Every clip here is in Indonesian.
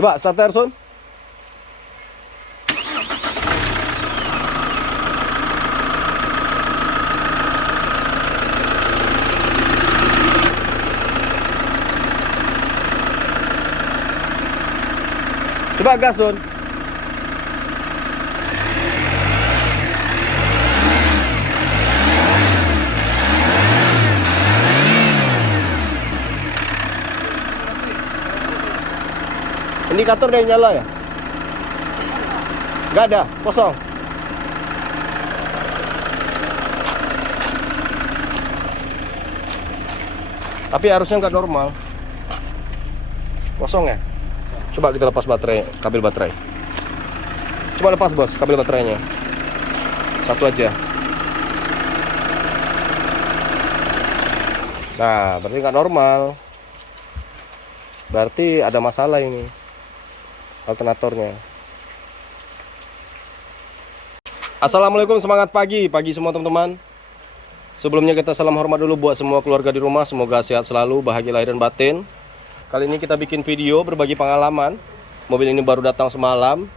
Coba starter Sun. Coba gas Sun. Indikator yang nyala ya? Nggak ada, kosong. Tapi harusnya nggak normal. Kosong ya? Coba kita lepas baterai, kabel baterai. Coba lepas bos, kabel baterainya. Satu aja. Nah, berarti nggak normal. Berarti ada masalah ini alternatornya. Assalamualaikum, semangat pagi semua teman-teman. Sebelumnya kita salam hormat dulu buat semua keluarga di rumah. Semoga sehat selalu, bahagia lahir dan batin. Kali ini kita bikin video berbagi pengalaman. Mobil ini baru datang semalam.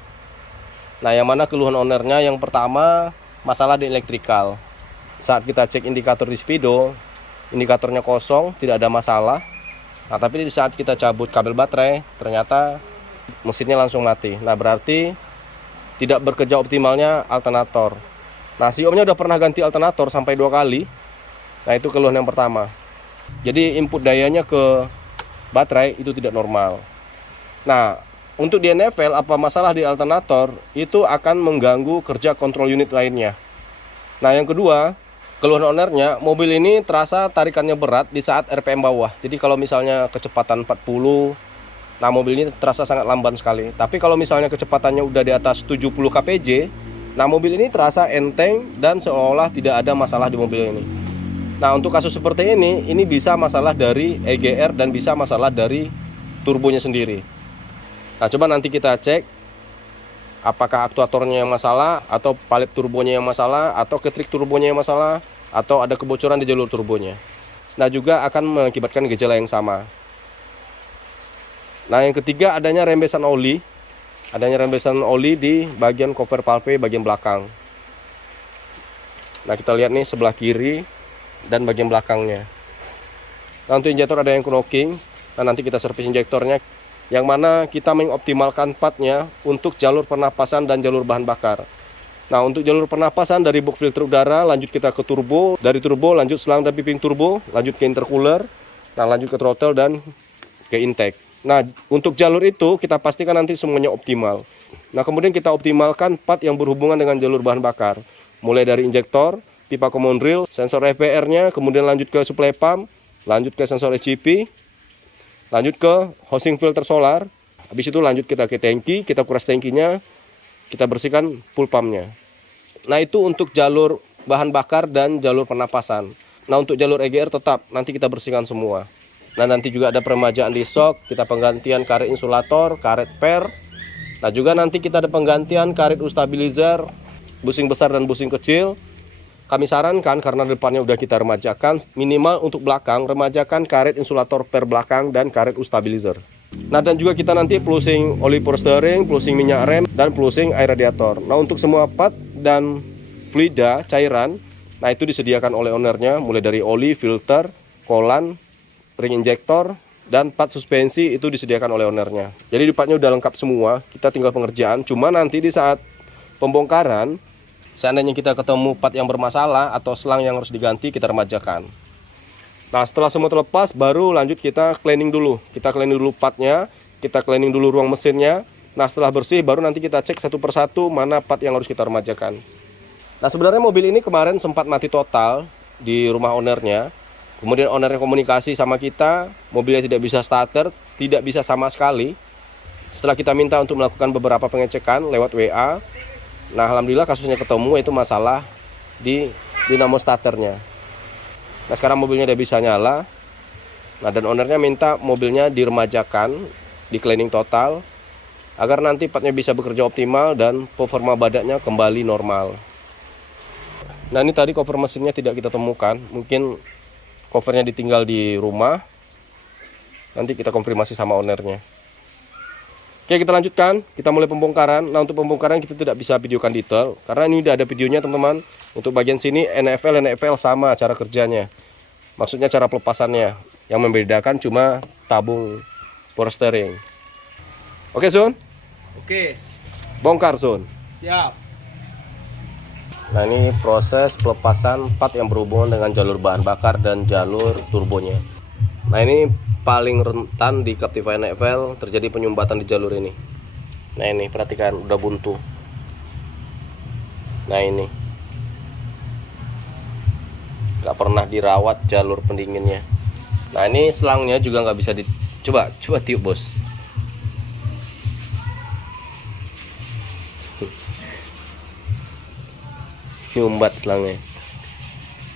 Nah, yang mana keluhan ownernya yang pertama masalah di elektrikal. Saat kita cek indikator di Speedo, indikatornya kosong, tidak ada masalah. Nah, tapi di saat kita cabut kabel baterai, ternyata mesinnya langsung mati. Nah, berarti tidak bekerja optimalnya alternator. Nah, si omnya udah pernah ganti alternator sampai 2 kali. Nah, itu keluhan yang pertama. Jadi input dayanya ke baterai itu tidak normal. Nah, untuk di NFL apa masalah di alternator itu akan mengganggu kerja kontrol unit lainnya. Nah, yang kedua, keluhan ownernya, mobil ini terasa tarikannya berat di saat RPM bawah. Jadi kalau misalnya kecepatan 40, nah mobil ini terasa sangat lamban sekali. Tapi kalau misalnya kecepatannya udah di atas 70 kpj, nah mobil ini terasa enteng dan seolah tidak ada masalah di mobil ini. Nah, untuk kasus seperti ini bisa masalah dari EGR dan bisa masalah dari turbonya sendiri. Nah, coba nanti kita cek apakah aktuatornya yang masalah, atau palet turbonya yang masalah, atau ketrik turbonya yang masalah, atau ada kebocoran di jalur turbonya. Nah, juga akan mengakibatkan gejala yang sama. Nah, yang ketiga adanya rembesan oli. Adanya rembesan oli di bagian cover valve bagian belakang. Nah, kita lihat nih sebelah kiri dan bagian belakangnya. Nah, untuk injektor ada yang knocking. Nah, nanti kita servis injektornya, yang mana kita mengoptimalkan partnya untuk jalur pernapasan dan jalur bahan bakar. Nah, untuk jalur pernapasan dari box filter udara, lanjut kita ke turbo, dari turbo lanjut selang dan piping turbo, lanjut ke intercooler, nah lanjut ke throttle dan ke intake. Nah, untuk jalur itu kita pastikan nanti semuanya optimal. Nah, kemudian kita optimalkan part yang berhubungan dengan jalur bahan bakar, mulai dari injektor, pipa common rail, sensor FPR-nya, kemudian lanjut ke supply pump, lanjut ke sensor HCP, lanjut ke housing filter solar. Habis itu lanjut kita ke tangki, kita kuras tangkinya, kita bersihkan full pumpnya. Nah, itu untuk jalur bahan bakar dan jalur pernapasan. Nah, untuk jalur EGR tetap nanti kita bersihkan semua. Nah, nanti juga ada peremajaan di shock, kita penggantian karet insulator, karet per. Nah, juga nanti kita ada penggantian karet ustabilizer, busing besar dan busing kecil. Kami sarankan karena depannya udah kita remajakan, minimal untuk belakang remajakan karet insulator per belakang dan karet ustabilizer. Nah, dan juga kita nanti flushing oli power steering, flushing minyak rem, dan flushing air radiator. Nah, untuk semua part dan fluida cairan, nah itu disediakan oleh ownernya, mulai dari oli, filter, kolan, ring injektor, dan part suspensi itu disediakan oleh ownernya. Jadi di partnya udah lengkap semua, kita tinggal pengerjaan. Cuma nanti di saat pembongkaran, seandainya kita ketemu part yang bermasalah atau selang yang harus diganti, kita remajakan. Nah, setelah semua terlepas, baru lanjut kita cleaning dulu. Kita cleaning dulu partnya, kita cleaning dulu ruang mesinnya. Nah, setelah bersih, baru nanti kita cek satu persatu mana part yang harus kita remajakan. Nah, sebenarnya mobil ini kemarin sempat mati total di rumah ownernya. Kemudian ownernya komunikasi sama kita, mobilnya tidak bisa starter, tidak bisa sama sekali. Setelah kita minta untuk melakukan beberapa pengecekan lewat WA, nah, alhamdulillah kasusnya ketemu, yaitu masalah di dinamo starternya. Nah, sekarang mobilnya udah bisa nyala. Nah, dan ownernya minta mobilnya diremajakan, di cleaning total, agar nanti partnya bisa bekerja optimal dan performa badannya kembali normal. Nah, ini tadi cover mesinnya tidak kita temukan, mungkin covernya ditinggal di rumah. Nanti kita konfirmasi sama ownernya. Oke, kita lanjutkan. Kita mulai pembongkaran. Nah, untuk pembongkaran kita tidak bisa videokan detail karena ini udah ada videonya, teman-teman. Untuk bagian sini NFL sama cara kerjanya. Maksudnya cara pelepasannya. Yang membedakan cuma tabung power steering. Oke, Sun? Oke. Bongkar, Sun. Siap. Nah, ini proses pelepasan part yang berhubungan dengan jalur bahan bakar dan jalur turbonya. Nah, ini paling rentan di Captiva NFL terjadi penyumbatan di jalur ini. Nah, ini perhatikan udah buntu. Nah, ini nggak pernah dirawat jalur pendinginnya. Nah, ini selangnya juga nggak bisa coba tiup, bos. Nyumbat selangnya.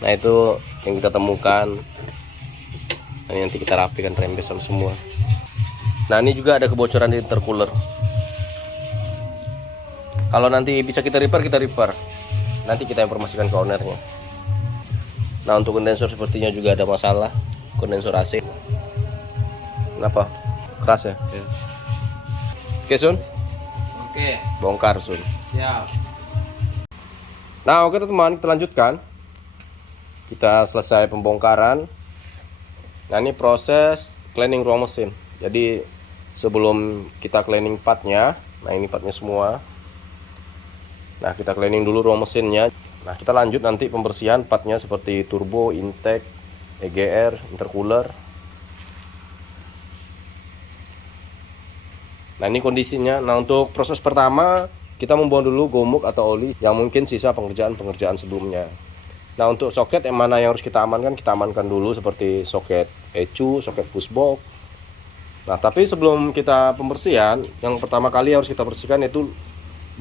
Nah, itu yang kita temukan. Nah, nanti kita rapikan rembesan semua. Nah, ini juga ada kebocoran di intercooler. Kalau nanti bisa kita repair. Nanti kita informasikan ke ownernya. Nah, untuk kondensor sepertinya juga ada masalah. Kondensor AC. Kenapa? Keras ya? Ya. Oke, Sun. Oke. Bongkar, Sun. Siap. Nah, oke teman-teman, kita lanjutkan. Kita selesai pembongkaran. Nah, ini proses cleaning ruang mesin. Jadi sebelum kita cleaning partnya, nah ini partnya semua. Nah, kita cleaning dulu ruang mesinnya. Nah, kita lanjut nanti pembersihan partnya seperti turbo, intake, EGR, intercooler. Nah, ini kondisinya. Nah, untuk proses pertama kita membuang dulu gomuk atau oli yang mungkin sisa pengerjaan sebelumnya. Nah, untuk soket yang mana yang harus kita amankan dulu seperti soket ECU, soket pushbox. Nah, tapi sebelum kita pembersihan, yang pertama kali harus kita bersihkan itu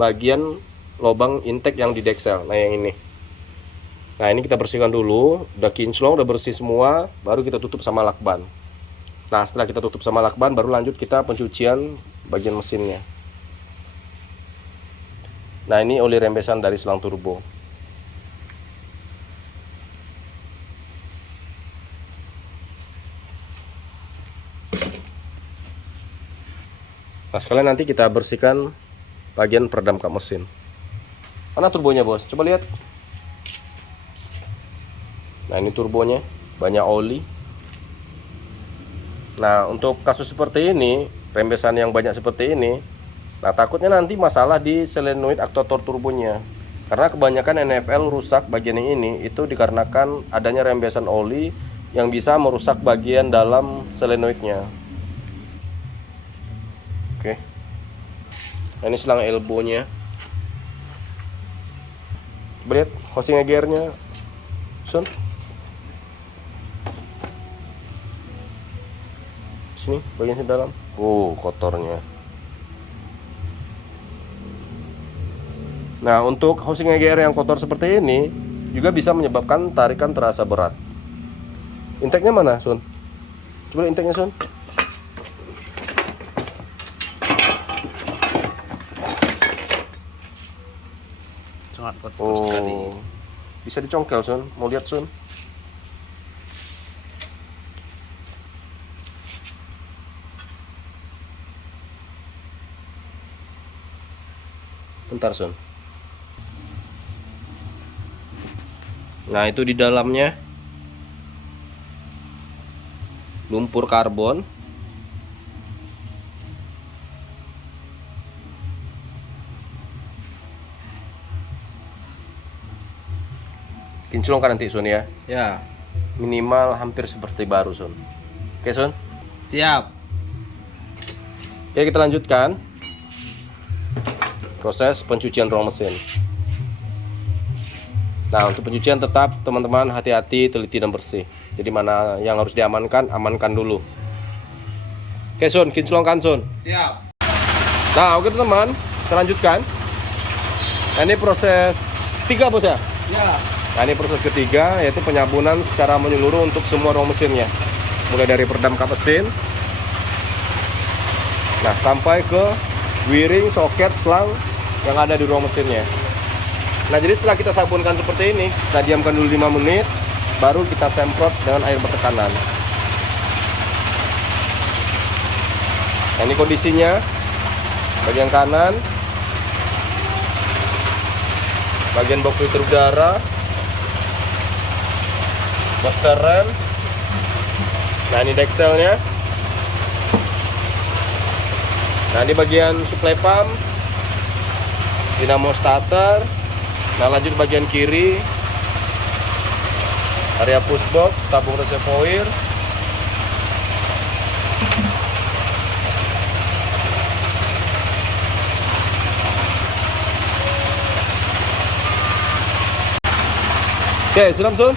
bagian lubang intake yang di deksel. Nah, yang ini. Nah, ini kita bersihkan dulu, udah kinclong, udah bersih semua, baru kita tutup sama lakban. Nah, setelah kita tutup sama lakban, baru lanjut kita pencucian bagian mesinnya. Nah, ini oli rembesan dari selang turbo. Nah, sekalian nanti kita bersihkan bagian peredam kap mesin. Mana turbonya, bos? Coba lihat. Nah, ini turbonya, banyak oli. Nah, untuk kasus seperti ini, rembesan yang banyak seperti ini, nah takutnya nanti masalah di solenoid aktuator turbonya. Karena kebanyakan NFL rusak bagian yang ini itu dikarenakan adanya rembesan oli yang bisa merusak bagian dalam solenoidnya. Oke. Nah, ini selang elbow-nya. Coba lihat housing EGR-nya, Sun. Sini bagian sini dalam. Kotornya. Nah, untuk housing EGR yang kotor seperti ini juga bisa menyebabkan tarikan terasa berat. Intake-nya mana, Sun? Coba intake-nya, Sun. Sangat kotor sekali. Bisa dicongkel, Sun. Mau lihat, Sun? Bentar, Sun. Nah, itu di dalamnya lumpur karbon. Kinclongkan nanti, Sun, ya. Ya. Minimal hampir seperti baru, Sun. Oke, Sun. Siap. Oke, kita lanjutkan proses pencucian ruang mesin. Nah, untuk pencucian tetap teman-teman hati-hati, teliti dan bersih. Jadi mana yang harus diamankan, amankan dulu. Oke, Sun, kinclongkan, Sun. Siap. Nah, oke teman-teman, kita lanjutkan. Nah, ini proses 3, bos ya. Ya. Nah, ini proses ketiga, yaitu penyabunan secara menyeluruh untuk semua ruang mesinnya. Mulai dari peredam kap mesin, nah sampai ke wiring, soket, selang yang ada di ruang mesinnya. Nah, jadi setelah kita sabunkan seperti ini, kita diamkan dulu 5 menit, baru kita semprot dengan air bertekanan. Nah, ini kondisinya. bagian kanan, bagian box filter udara, master rem. Nah, ini dekselnya. Nah, di bagian supply pump, dinamo starter. Nah, lanjut bagian kiri, area push box, tabung reservoir. Oke, siram Sun.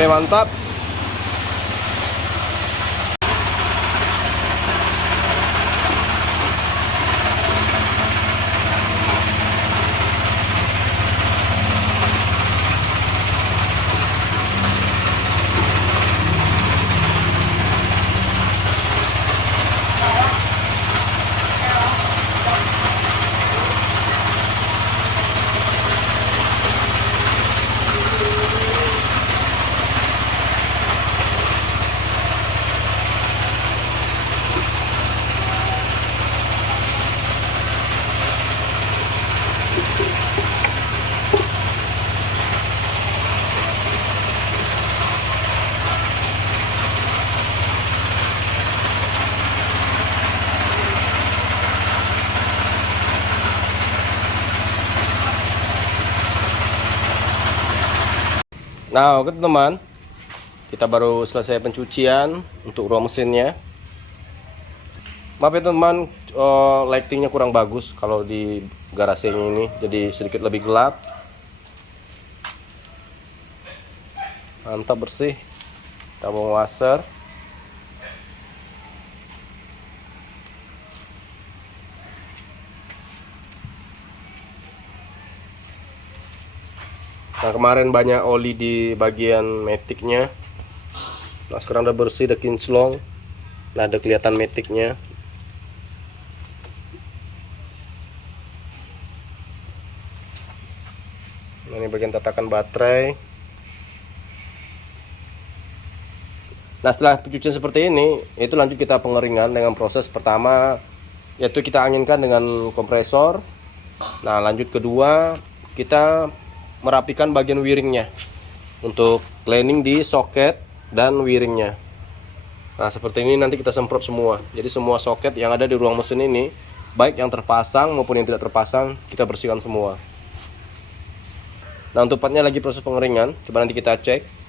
Oke, mantap. Nah, oke teman, kita baru selesai pencucian untuk ruang mesinnya. Maaf ya teman, lightingnya kurang bagus kalau di garasi ini, jadi sedikit lebih gelap. Mantap, bersih. Tabung washer. Nah, kemarin banyak oli di bagian maticnya. Nah, sekarang udah bersih, udah kinclong. Nah, ada kelihatan maticnya. Nah, ini bagian tatakan baterai. Nah, setelah pencucian seperti ini, itu lanjut kita pengeringan dengan proses pertama, yaitu kita anginkan dengan kompresor. Nah, lanjut kedua, kita merapikan bagian wiringnya untuk cleaning di soket dan wiringnya. Nah, seperti ini nanti kita semprot semua. Jadi semua soket yang ada di ruang mesin ini, baik yang terpasang maupun yang tidak terpasang, kita bersihkan semua. Nah, untuk partnya lagi proses pengeringan, coba nanti kita cek.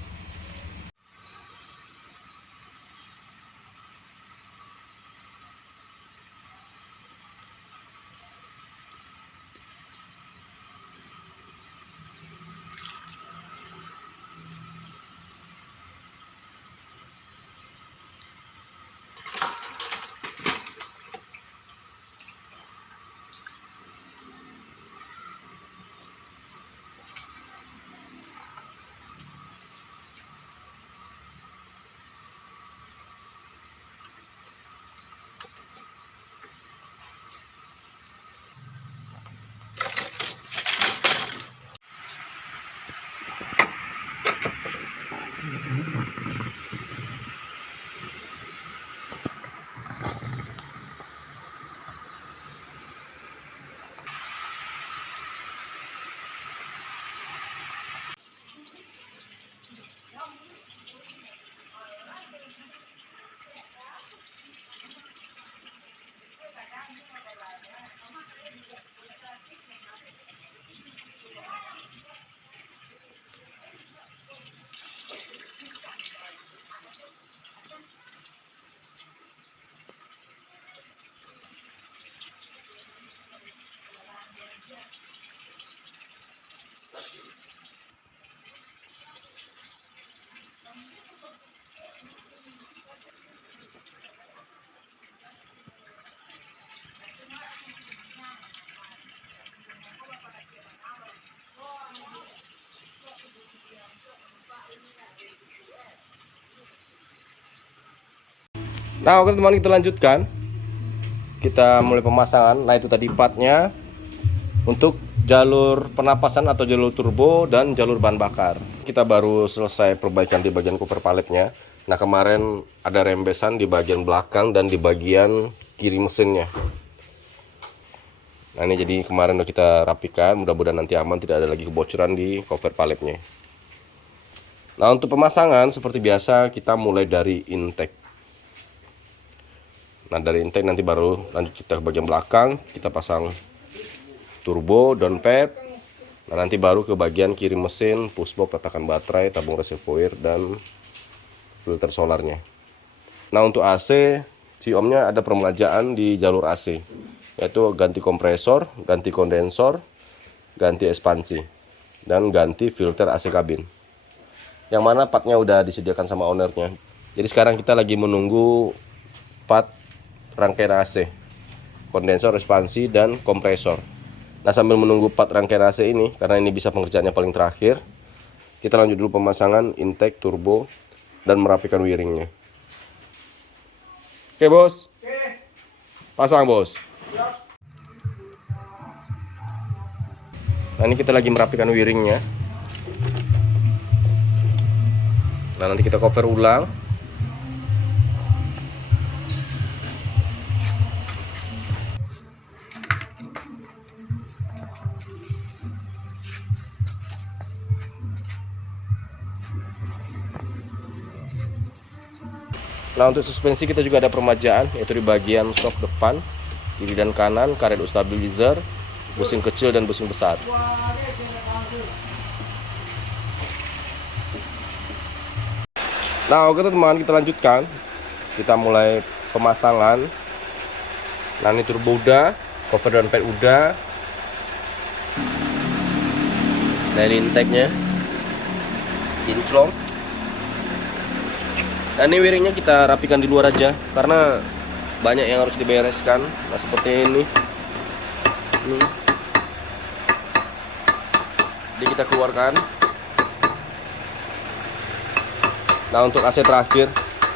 Nah, oke teman, kita lanjutkan. Kita mulai pemasangan. Nah, itu tadi partnya untuk jalur penapasan atau jalur turbo dan jalur bahan bakar. Kita baru selesai perbaikan di bagian cover paletnya. Nah, kemarin ada rembesan di bagian belakang dan di bagian kiri mesinnya. Nah, ini jadi kemarin udah kita rapikan. Mudah-mudahan nanti aman, tidak ada lagi kebocoran di cover paletnya. Nah, untuk pemasangan seperti biasa kita mulai dari intake. Nah, dari intake nanti baru lanjut kita ke bagian belakang, kita pasang turbo, downpipe. Nah, nanti baru ke bagian kiri mesin, pushbox, petakan baterai, tabung reservoir, dan filter solarnya. Nah, untuk AC, Xiaomi-nya ada peremajaan di jalur AC, yaitu ganti kompresor, ganti kondensor, ganti ekspansi, dan ganti filter AC kabin. Yang mana partnya udah disediakan sama ownernya. Jadi sekarang kita lagi menunggu part rangkaian AC, kondensor, ekspansi, dan kompresor. Nah, sambil menunggu part rangkaian AC ini, karena ini bisa pengerjaannya paling terakhir, kita lanjut dulu pemasangan intake, turbo, dan merapikan wiringnya. Oke, bos. Pasang, bos. Nah, ini kita lagi merapikan wiringnya. Nah, nanti kita cover ulang. Nah, untuk suspensi kita juga ada peremajaan, yaitu di bagian shock depan, kiri dan kanan, karet stabilizer, busing kecil dan busing besar. Nah, oke teman, kita lanjutkan. Kita mulai pemasangan. Nah, ini turbo udah, cover dan pad udah. Nah, ini intake-nya, kinclong. Nah, ini wiringnya kita rapikan di luar aja karena banyak yang harus dibereskan. Nah, seperti ini. Jadi kita keluarkan. Nah, untuk AC terakhir,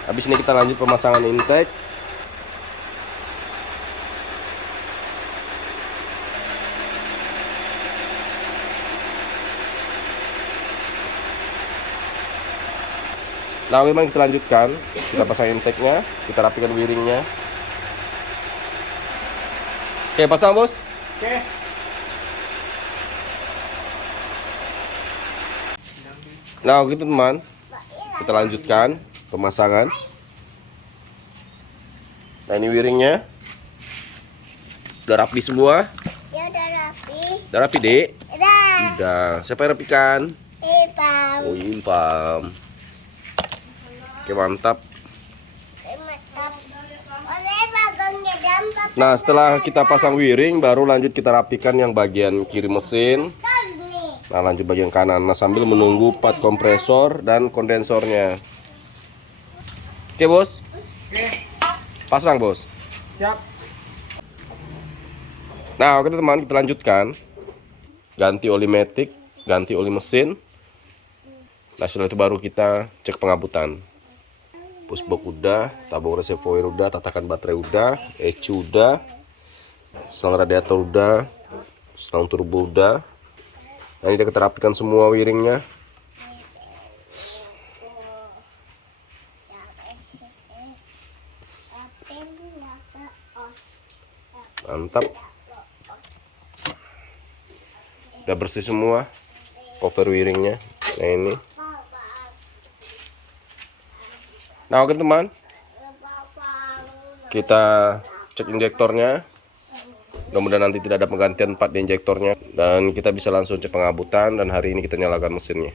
habis ini kita lanjut pemasangan intake. Nah, memang kita lanjutkan, kita pasang intake-nya, kita rapikan wiringnya. Oke, pasang, bos. Oke. Nah gitu teman, kita lanjutkan pemasangan. Nah ini wiringnya udah rapi semua. Ya udah rapi. Udah rapi dek. Udah. Udah. Siapa yang rapikan? Ipam. Oh Impam. Oke mantap. Mantap. Oleh bagongnya dampak. Nah setelah kita pasang wiring, baru lanjut kita rapikan yang bagian kiri mesin. Nih. Nah lanjut bagian kanan. Nah sambil menunggu pad kompresor dan kondensornya. Oke bos. Pasang bos. Siap. Nah oke teman, kita lanjutkan. Ganti oli matic, ganti oli mesin. Nah setelah itu baru kita cek pengabutan. Pushbox udah, tabung reservoir udah, tatakan baterai udah, ECU udah, selang radiator udah, selang turbo udah. Nah ini kita rapikan semua wiringnya. Mantap. Udah bersih semua cover wiringnya. Nah ini. Nah oke teman, kita cek injektornya. Mudah-mudahan nanti tidak ada penggantian part di injektornya, dan kita bisa langsung cek pengabutan, dan hari ini kita nyalakan mesinnya.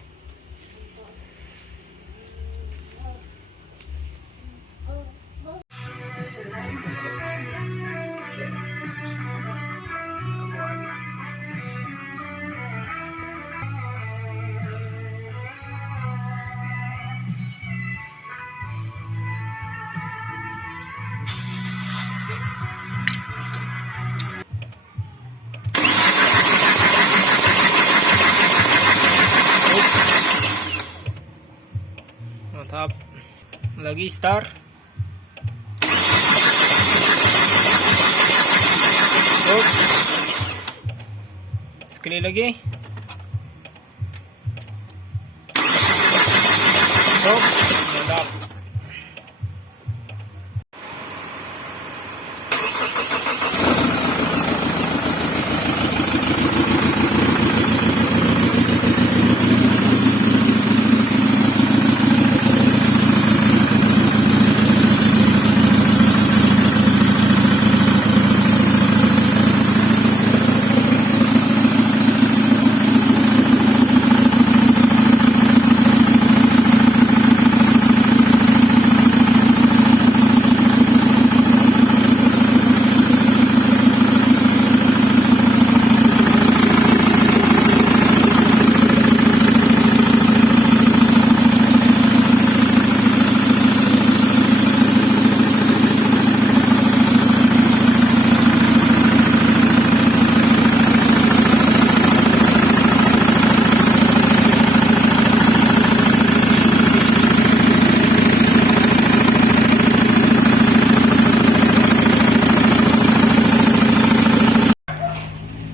Mantap. Lagi start. Stop. Sekali lagi. Stop. Mantap.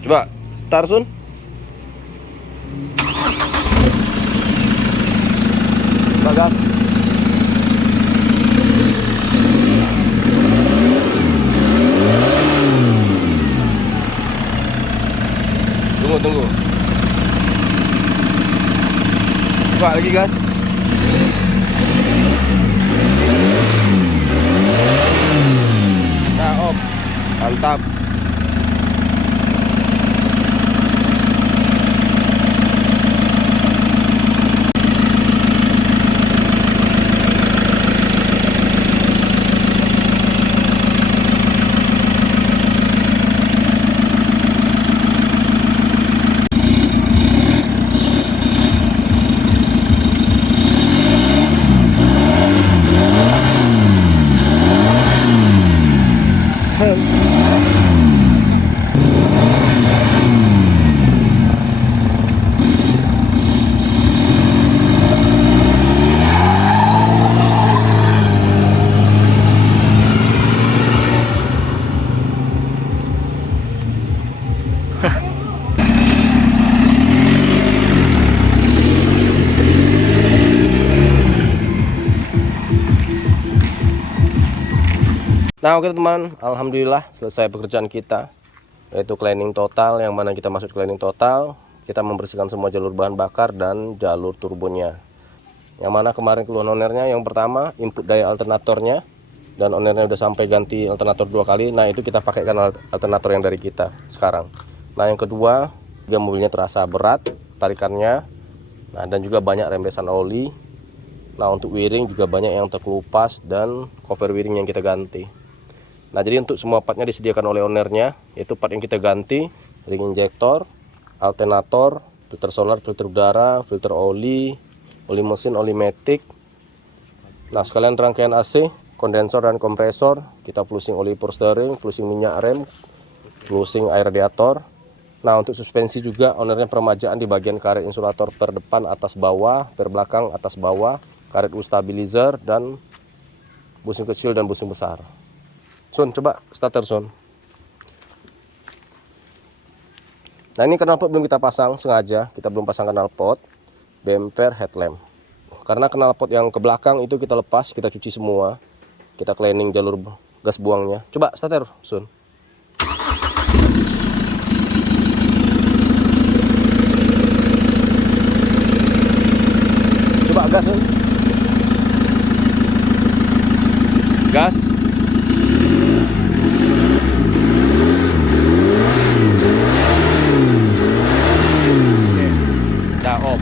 Coba, Tarsun. Bagas. Tunggu. Coba lagi gas. Nah, op. Mantap. Nah oke teman, alhamdulillah selesai pekerjaan kita, yaitu cleaning total. Yang mana kita masuk cleaning total, kita membersihkan semua jalur bahan bakar dan jalur turbonya. Yang mana kemarin keluhan ownernya, yang pertama input daya alternatornya, dan ownernya udah sampai ganti alternator 2 kali. Nah itu kita pakaikan alternator yang dari kita sekarang. Nah yang kedua, juga mobilnya terasa berat tarikannya. Nah dan juga banyak rembesan oli. Nah untuk wiring juga banyak yang terkelupas dan cover wiring yang kita ganti. Nah jadi untuk semua partnya disediakan oleh ownernya, yaitu part yang kita ganti, ring injektor, alternator, filter solar, filter udara, filter oli mesin, oli matic. Nah sekalian rangkaian AC, kondensor dan kompresor, kita flushing oli power steering, flushing minyak rem, flushing air radiator. Nah untuk suspensi juga ownernya peremajaan di bagian karet insulator per depan atas bawah, per belakang atas bawah, karet stabilizer, dan busing kecil dan busing besar. Sun, coba starter Sun. Nah ini knalpot belum kita pasang, sengaja kita belum pasang knalpot, bumper, headlamp. Karena knalpot yang ke belakang itu kita lepas, kita cuci semua, kita cleaning jalur gas buangnya. Coba starter Sun. Coba gas Sun. Gas. Nah, off.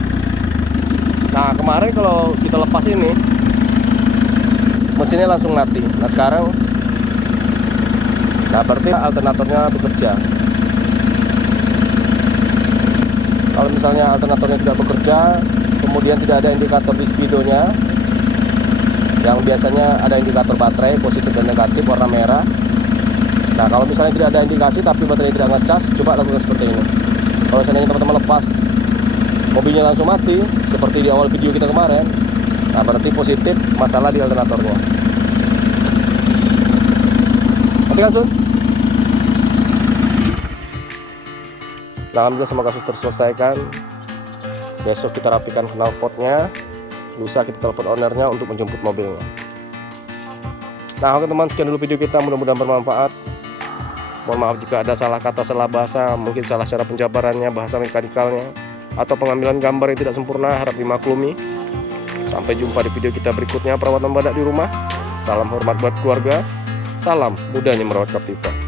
Nah kemarin kalau kita lepas ini mesinnya langsung mati. Nah sekarang, nah berarti alternatornya bekerja. Kalau misalnya alternatornya tidak bekerja, kemudian tidak ada indikator di speedonya, yang biasanya ada indikator baterai positif dan negatif warna merah. Nah kalau misalnya tidak ada indikasi tapi baterai tidak ngecas, coba lakukan seperti ini. Kalau seandainya teman-teman lepas mobilnya langsung mati seperti di awal video kita kemarin, nah berarti positif masalah di alternatornya. Matikan Sun. Nah alhamdulillah semua kasus terselesaikan. Besok kita rapikan knalpotnya, lusa kita telepon ownernya untuk menjemput mobilnya. Nah oke teman, sekian dulu video kita, mudah-mudahan bermanfaat. Mohon maaf jika ada salah kata, salah bahasa, mungkin salah cara penjabarannya, bahasa mekanikalnya, atau pengambilan gambar yang tidak sempurna, harap dimaklumi. Sampai jumpa di video kita berikutnya, perawatan badak di rumah. Salam hormat buat keluarga, salam mudahnya merawat Captiva.